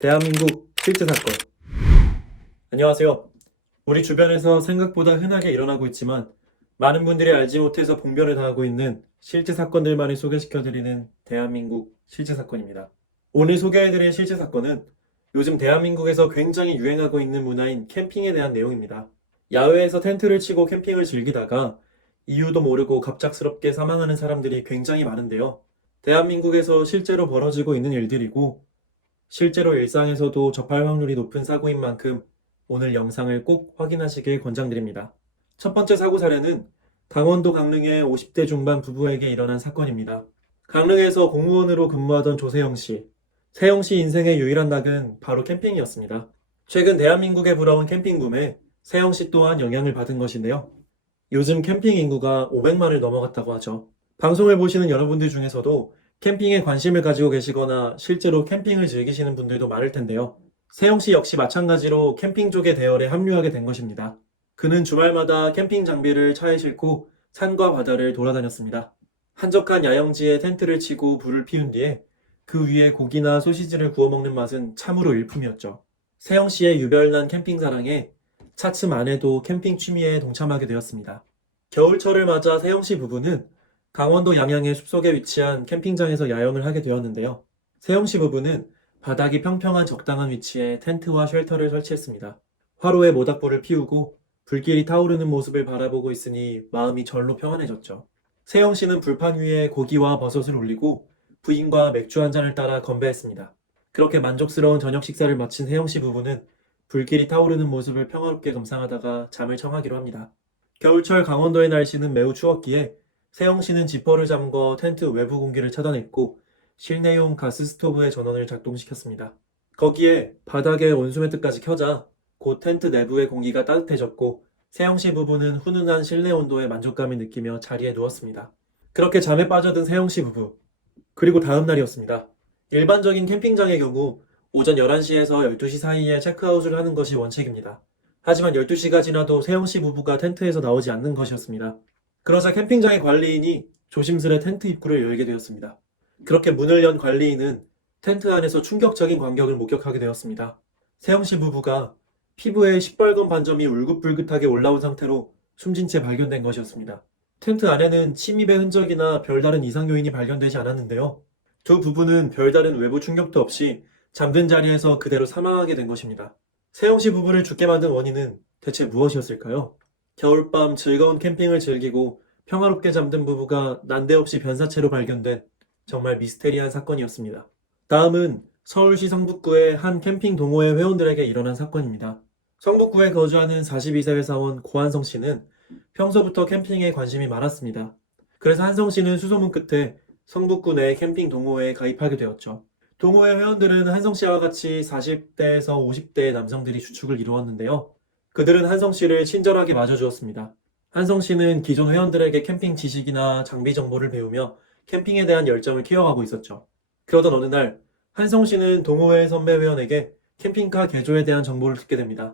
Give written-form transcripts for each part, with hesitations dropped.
대한민국 실제 사건. 안녕하세요. 우리 주변에서 생각보다 흔하게 일어나고 있지만 많은 분들이 알지 못해서 봉변을 당하고 있는 실제 사건들만을 소개시켜드리는 대한민국 실제 사건입니다. 오늘 소개해드릴 실제 사건은 요즘 대한민국에서 굉장히 유행하고 있는 문화인 캠핑에 대한 내용입니다. 야외에서 텐트를 치고 캠핑을 즐기다가 이유도 모르고 갑작스럽게 사망하는 사람들이 굉장히 많은데요. 대한민국에서 실제로 벌어지고 있는 일들이고 실제로 일상에서도 접할 확률이 높은 사고인 만큼 오늘 영상을 꼭 확인하시길 권장드립니다. 첫 번째 사고 사례는 강원도 강릉의 50대 중반 부부에게 일어난 사건입니다. 강릉에서 공무원으로 근무하던 조세영 씨. 세영 씨 인생의 유일한 낙은 바로 캠핑이었습니다. 최근 대한민국에 불어온 캠핑 붐에 세영 씨 또한 영향을 받은 것인데요. 요즘 캠핑 인구가 500만을 넘어갔다고 하죠. 방송을 보시는 여러분들 중에서도 캠핑에 관심을 가지고 계시거나 실제로 캠핑을 즐기시는 분들도 많을 텐데요. 세영 씨 역시 마찬가지로 캠핑족의 대열에 합류하게 된 것입니다. 그는 주말마다 캠핑 장비를 차에 싣고 산과 바다를 돌아다녔습니다. 한적한 야영지에 텐트를 치고 불을 피운 뒤에 그 위에 고기나 소시지를 구워 먹는 맛은 참으로 일품이었죠. 세영 씨의 유별난 캠핑 사랑에 차츰 아내도 캠핑 취미에 동참하게 되었습니다. 겨울철을 맞아 세영 씨 부부는 강원도 양양의 숲속에 위치한 캠핑장에서 야영을 하게 되었는데요. 세영 씨 부부는 바닥이 평평한 적당한 위치에 텐트와 쉘터를 설치했습니다. 화로에 모닥불을 피우고 불길이 타오르는 모습을 바라보고 있으니 마음이 절로 평안해졌죠. 세영 씨는 불판 위에 고기와 버섯을 올리고 부인과 맥주 한 잔을 따라 건배했습니다. 그렇게 만족스러운 저녁 식사를 마친 세영 씨 부부는 불길이 타오르는 모습을 평화롭게 감상하다가 잠을 청하기로 합니다. 겨울철 강원도의 날씨는 매우 추웠기에 세영 씨는 지퍼를 잠궈 텐트 외부 공기를 차단했고 실내용 가스 스토브의 전원을 작동시켰습니다. 거기에 바닥에 온수매트까지 켜자 곧 텐트 내부의 공기가 따뜻해졌고 세영 씨 부부는 훈훈한 실내 온도에 만족감을 느끼며 자리에 누웠습니다. 그렇게 잠에 빠져든 세영 씨 부부. 그리고 다음 날이었습니다. 일반적인 캠핑장의 경우 오전 11시에서 12시 사이에 체크아웃을 하는 것이 원칙입니다. 하지만 12시가 지나도 세영 씨 부부가 텐트에서 나오지 않는 것이었습니다. 그러자 캠핑장의 관리인이 조심스레 텐트 입구를 열게 되었습니다. 그렇게 문을 연 관리인은 텐트 안에서 충격적인 광경을 목격하게 되었습니다. 세영 씨 부부가 피부에 시뻘건 반점이 울긋불긋하게 올라온 상태로 숨진 채 발견된 것이었습니다. 텐트 안에는 침입의 흔적이나 별다른 이상 요인이 발견되지 않았는데요. 두 부부는 별다른 외부 충격도 없이 잠든 자리에서 그대로 사망하게 된 것입니다. 세영 씨 부부를 죽게 만든 원인은 대체 무엇이었을까요? 겨울밤 즐거운 캠핑을 즐기고 평화롭게 잠든 부부가 난데없이 변사체로 발견된 정말 미스테리한 사건이었습니다. 다음은 서울시 성북구의 한 캠핑 동호회 회원들에게 일어난 사건입니다. 성북구에 거주하는 42세 회사원 고한성 씨는 평소부터 캠핑에 관심이 많았습니다. 그래서 한성 씨는 수소문 끝에 성북구 내 캠핑 동호회에 가입하게 되었죠. 동호회 회원들은 한성 씨와 같이 40대에서 50대의 남성들이 주축을 이루었는데요. 그들은 한성 씨를 친절하게 맞아주었습니다. 한성 씨는 기존 회원들에게 캠핑 지식이나 장비 정보를 배우며 캠핑에 대한 열정을 키워가고 있었죠. 그러던 어느 날 한성 씨는 동호회 선배 회원에게 캠핑카 개조에 대한 정보를 듣게 됩니다.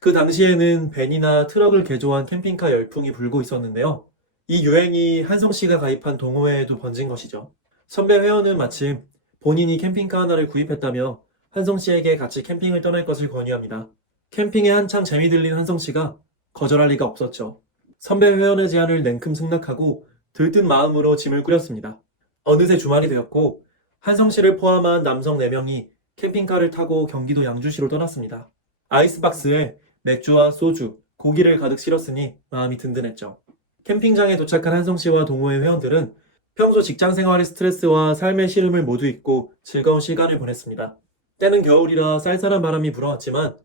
그 당시에는 밴이나 트럭을 개조한 캠핑카 열풍이 불고 있었는데요. 이 유행이 한성 씨가 가입한 동호회에도 번진 것이죠. 선배 회원은 마침 본인이 캠핑카 하나를 구입했다며 한성 씨에게 같이 캠핑을 떠날 것을 권유합니다. 캠핑에 한창 재미 들린 한성 씨가 거절할 리가 없었죠. 선배 회원의 제안을 냉큼 승낙하고 들뜬 마음으로 짐을 꾸렸습니다. 어느새 주말이 되었고 한성 씨를 포함한 남성 4명이 캠핑카를 타고 경기도 양주시로 떠났습니다. 아이스박스에 맥주와 소주, 고기를 가득 실었으니 마음이 든든했죠. 캠핑장에 도착한 한성 씨와 동호회 회원들은 평소 직장 생활의 스트레스와 삶의 시름을 모두 잊고 즐거운 시간을 보냈습니다. 때는 겨울이라 쌀쌀한 바람이 불어왔지만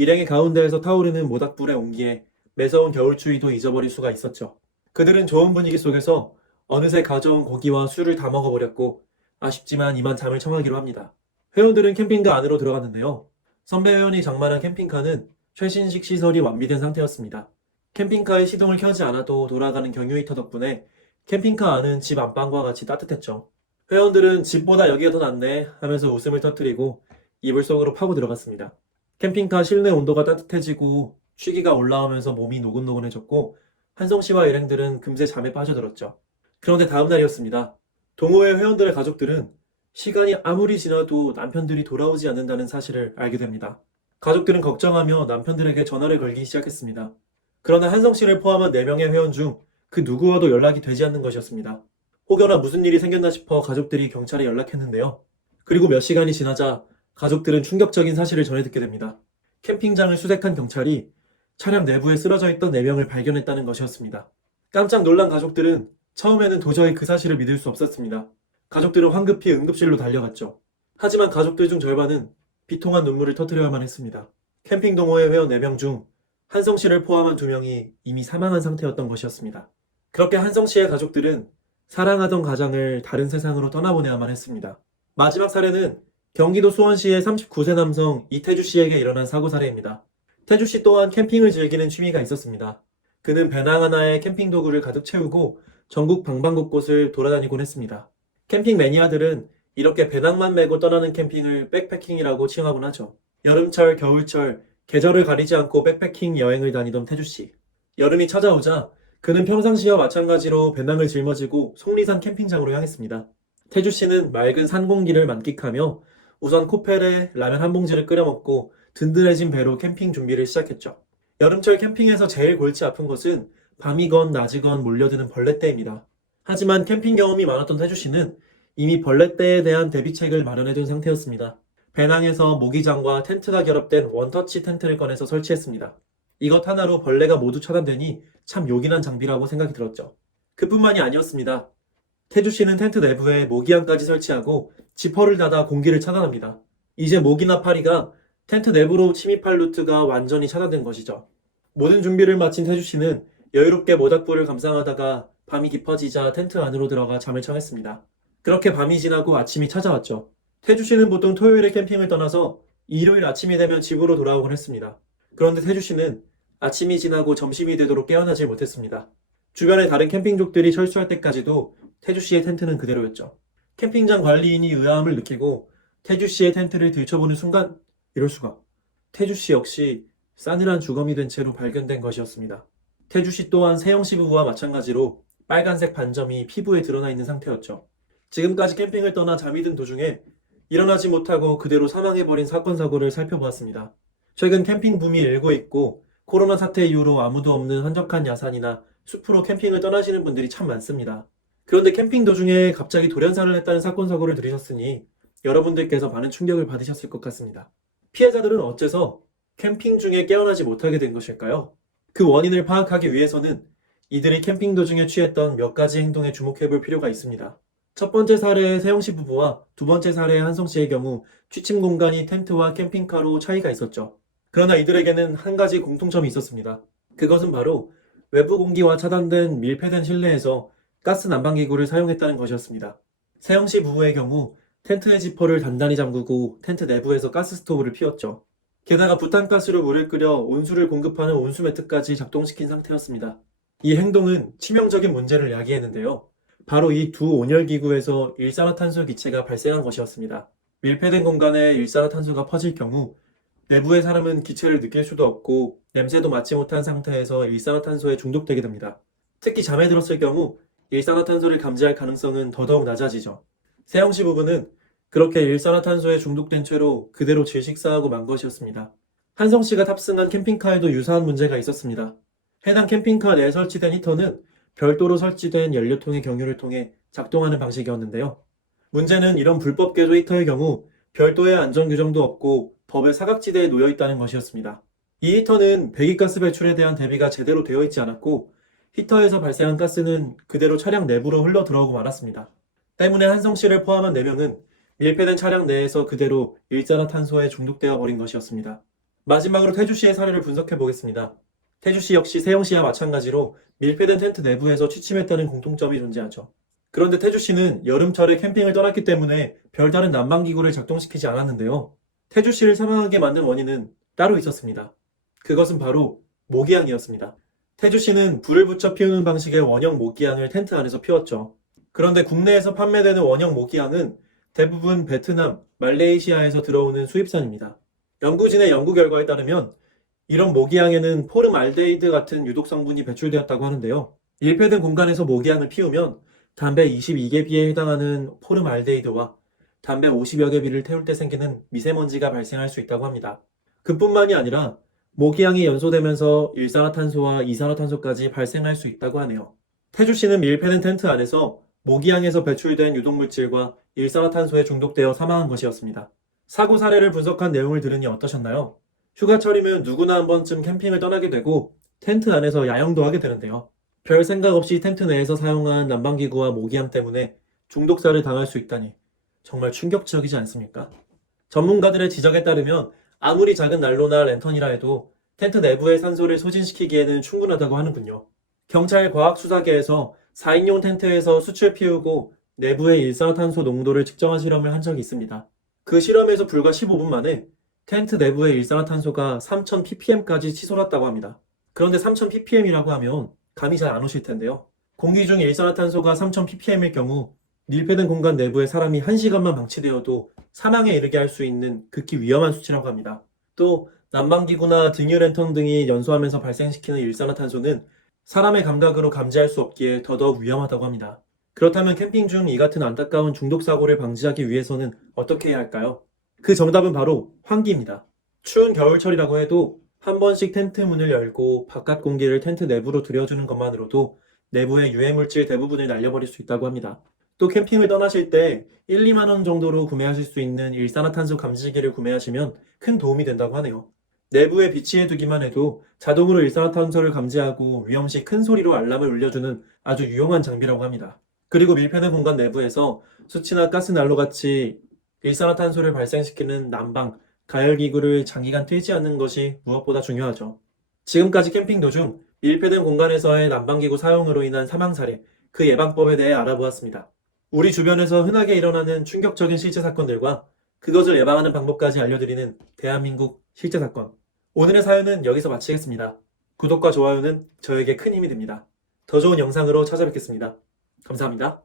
일행의 가운데에서 타오르는 모닥불의 온기에 매서운 겨울 추위도 잊어버릴 수가 있었죠. 그들은 좋은 분위기 속에서 어느새 가져온 고기와 술을 다 먹어버렸고 아쉽지만 이만 잠을 청하기로 합니다. 회원들은 캠핑카 안으로 들어갔는데요. 선배 회원이 장만한 캠핑카는 최신식 시설이 완비된 상태였습니다. 캠핑카의 시동을 켜지 않아도 돌아가는 경유 히터 덕분에 캠핑카 안은 집 안방과 같이 따뜻했죠. 회원들은 집보다 여기가 더 낫네 하면서 웃음을 터뜨리고 이불 속으로 파고 들어갔습니다. 캠핑카 실내 온도가 따뜻해지고 취기가 올라오면서 몸이 노곤노곤해졌고 한성 씨와 일행들은 금세 잠에 빠져들었죠. 그런데 다음 날이었습니다. 동호회 회원들의 가족들은 시간이 아무리 지나도 남편들이 돌아오지 않는다는 사실을 알게 됩니다. 가족들은 걱정하며 남편들에게 전화를 걸기 시작했습니다. 그러나 한성 씨를 포함한 4명의 회원 중 그 누구와도 연락이 되지 않는 것이었습니다. 혹여나 무슨 일이 생겼나 싶어 가족들이 경찰에 연락했는데요. 그리고 몇 시간이 지나자 가족들은 충격적인 사실을 전해 듣게 됩니다. 캠핑장을 수색한 경찰이 차량 내부에 쓰러져 있던 4명을 발견했다는 것이었습니다. 깜짝 놀란 가족들은 처음에는 도저히 그 사실을 믿을 수 없었습니다. 가족들은 황급히 응급실로 달려갔죠. 하지만 가족들 중 절반은 비통한 눈물을 터뜨려야만 했습니다. 캠핑 동호회 회원 4명 중 한성 씨를 포함한 2명이 이미 사망한 상태였던 것이었습니다. 그렇게 한성 씨의 가족들은 사랑하던 가장을 다른 세상으로 떠나보내야만 했습니다. 마지막 사례는 경기도 수원시의 39세 남성 이태주 씨에게 일어난 사고 사례입니다. 태주 씨 또한 캠핑을 즐기는 취미가 있었습니다. 그는 배낭 하나에 캠핑 도구를 가득 채우고 전국 방방곳곳을 돌아다니곤 했습니다. 캠핑 매니아들은 이렇게 배낭만 메고 떠나는 캠핑을 백패킹이라고 칭하곤 하죠. 여름철, 겨울철, 계절을 가리지 않고 백패킹 여행을 다니던 태주 씨. 여름이 찾아오자 그는 평상시와 마찬가지로 배낭을 짊어지고 속리산 캠핑장으로 향했습니다. 태주 씨는 맑은 산 공기를 만끽하며 우선 코펠에 라면 한 봉지를 끓여 먹고 든든해진 배로 캠핑 준비를 시작했죠. 여름철 캠핑에서 제일 골치 아픈 것은 밤이건 낮이건 몰려드는 벌레떼입니다. 하지만 캠핑 경험이 많았던 태주 씨는 이미 벌레떼에 대한 대비책을 마련해둔 상태였습니다. 배낭에서 모기장과 텐트가 결합된 원터치 텐트를 꺼내서 설치했습니다. 이것 하나로 벌레가 모두 차단되니 참 요긴한 장비라고 생각이 들었죠. 그뿐만이 아니었습니다. 태주 씨는 텐트 내부에 모기향까지 설치하고 지퍼를 닫아 공기를 차단합니다. 이제 모기나 파리가 텐트 내부로 침입할 루트가 완전히 차단된 것이죠. 모든 준비를 마친 태주 씨는 여유롭게 모닥불을 감상하다가 밤이 깊어지자 텐트 안으로 들어가 잠을 청했습니다. 그렇게 밤이 지나고 아침이 찾아왔죠. 태주 씨는 보통 토요일에 캠핑을 떠나서 일요일 아침이 되면 집으로 돌아오곤 했습니다. 그런데 태주 씨는 아침이 지나고 점심이 되도록 깨어나질 못했습니다. 주변의 다른 캠핑족들이 철수할 때까지도 태주 씨의 텐트는 그대로였죠. 캠핑장 관리인이 의아함을 느끼고 태주 씨의 텐트를 들춰보는 순간 이럴 수가. 태주 씨 역시 싸늘한 주검이 된 채로 발견된 것이었습니다. 태주 씨 또한 세영 씨 부부와 마찬가지로 빨간색 반점이 피부에 드러나 있는 상태였죠. 지금까지 캠핑을 떠나 잠이 든 도중에 일어나지 못하고 그대로 사망해버린 사건 사고를 살펴보았습니다. 최근 캠핑 붐이 일고 있고 코로나 사태 이후로 아무도 없는 한적한 야산이나 숲으로 캠핑을 떠나시는 분들이 참 많습니다. 그런데 캠핑 도중에 갑자기 돌연사를 했다는 사건 사고를 들으셨으니 여러분들께서 많은 충격을 받으셨을 것 같습니다. 피해자들은 어째서 캠핑 중에 깨어나지 못하게 된 것일까요? 그 원인을 파악하기 위해서는 이들이 캠핑 도중에 취했던 몇 가지 행동에 주목해 볼 필요가 있습니다. 첫 번째 사례의 세영씨 부부와 두 번째 사례의 한성씨의 경우 취침 공간이 텐트와 캠핑카로 차이가 있었죠. 그러나 이들에게는 한 가지 공통점이 있었습니다. 그것은 바로 외부 공기와 차단된 밀폐된 실내에서 가스 난방기구를 사용했다는 것이었습니다. 세영씨 부부의 경우 텐트의 지퍼를 단단히 잠그고 텐트 내부에서 가스 스토브를 피웠죠. 게다가 부탄가스로 물을 끓여 온수를 공급하는 온수 매트까지 작동시킨 상태였습니다. 이 행동은 치명적인 문제를 야기했는데요. 바로 이 두 온열기구에서 일산화탄소 기체가 발생한 것이었습니다. 밀폐된 공간에 일산화탄소가 퍼질 경우 내부의 사람은 기체를 느낄 수도 없고 냄새도 맡지 못한 상태에서 일산화탄소에 중독되게 됩니다. 특히 잠에 들었을 경우 일산화탄소를 감지할 가능성은 더더욱 낮아지죠. 세영씨 부부는 그렇게 일산화탄소에 중독된 채로 그대로 질식사하고 만 것이었습니다. 한성씨가 탑승한 캠핑카에도 유사한 문제가 있었습니다. 해당 캠핑카 내에 설치된 히터는 별도로 설치된 연료통의 경유를 통해 작동하는 방식이었는데요. 문제는 이런 불법 개조 히터의 경우 별도의 안전규정도 없고 법의 사각지대에 놓여 있다는 것이었습니다. 이 히터는 배기가스 배출에 대한 대비가 제대로 되어 있지 않았고 히터에서 발생한 가스는 그대로 차량 내부로 흘러 들어오고 말았습니다. 때문에 한성씨를 포함한 4명은 밀폐된 차량 내에서 그대로 일산화탄소에 중독되어 버린 것이었습니다. 마지막으로 태주씨의 사례를 분석해 보겠습니다. 태주씨 역시 세영씨와 마찬가지로 밀폐된 텐트 내부에서 취침했다는 공통점이 존재하죠. 그런데 태주씨는 여름철에 캠핑을 떠났기 때문에 별다른 난방기구를 작동시키지 않았는데요. 태주씨를 사망하게 만든 원인은 따로 있었습니다. 그것은 바로 모기향이었습니다. 태주씨는 불을 붙여 피우는 방식의 원형 모기향을 텐트 안에서 피웠죠. 그런데 국내에서 판매되는 원형 모기향은 대부분 베트남, 말레이시아에서 들어오는 수입산입니다. 연구진의 연구 결과에 따르면 이런 모기향에는 포름알데히드 같은 유독 성분이 배출되었다고 하는데요. 밀폐된 공간에서 모기향을 피우면 담배 22개 비에 해당하는 포름알데히드와 담배 50여 개 비를 태울 때 생기는 미세먼지가 발생할 수 있다고 합니다. 그뿐만이 아니라 모기향이 연소되면서 일산화탄소와 이산화탄소까지 발생할 수 있다고 하네요. 태주시는 밀폐된 텐트 안에서 모기향에서 배출된 유독물질과 일산화탄소에 중독되어 사망한 것이었습니다. 사고 사례를 분석한 내용을 들으니 어떠셨나요? 휴가철이면 누구나 한 번쯤 캠핑을 떠나게 되고 텐트 안에서 야영도 하게 되는데요. 별 생각 없이 텐트 내에서 사용한 난방기구와 모기향 때문에 중독사를 당할 수 있다니 정말 충격적이지 않습니까? 전문가들의 지적에 따르면 아무리 작은 난로나 랜턴이라 해도 텐트 내부의 산소를 소진시키기에는 충분하다고 하는군요. 경찰 과학수사계에서 4인용 텐트에서 숯을 피우고 내부의 일산화탄소 농도를 측정한 실험을 한 적이 있습니다. 그 실험에서 불과 15분 만에 텐트 내부의 일산화탄소가 3000ppm까지 치솟았다고 합니다. 그런데 3000ppm이라고 하면 감이 잘 안 오실 텐데요. 공기 중 일산화탄소가 3000ppm일 경우 밀폐된 공간 내부에 사람이 1시간만 방치되어도 사망에 이르게 할 수 있는 극히 위험한 수치라고 합니다. 또 난방기구나 등유 랜턴 등이 연소하면서 발생시키는 일산화탄소는 사람의 감각으로 감지할 수 없기에 더더욱 위험하다고 합니다. 그렇다면 캠핑 중 이 같은 안타까운 중독 사고를 방지하기 위해서는 어떻게 해야 할까요? 그 정답은 바로 환기입니다. 추운 겨울철이라고 해도 한 번씩 텐트 문을 열고 바깥 공기를 텐트 내부로 들여주는 것만으로도 내부의 유해물질 대부분을 날려버릴 수 있다고 합니다. 또 캠핑을 떠나실 때 1, 2만 원 정도로 구매하실 수 있는 일산화탄소 감지기를 구매하시면 큰 도움이 된다고 하네요. 내부에 비치해두기만 해도 자동으로 일산화탄소를 감지하고 위험시 큰 소리로 알람을 울려주는 아주 유용한 장비라고 합니다. 그리고 밀폐된 공간 내부에서 수치나 가스난로 같이 일산화탄소를 발생시키는 난방, 가열기구를 장기간 틀지 않는 것이 무엇보다 중요하죠. 지금까지 캠핑 도중 밀폐된 공간에서의 난방기구 사용으로 인한 사망 사례, 그 예방법에 대해 알아보았습니다. 우리 주변에서 흔하게 일어나는 충격적인 실제 사건들과 그것을 예방하는 방법까지 알려드리는 대한민국 실제 사건. 오늘의 사연은 여기서 마치겠습니다. 구독과 좋아요는 저에게 큰 힘이 됩니다. 더 좋은 영상으로 찾아뵙겠습니다. 감사합니다.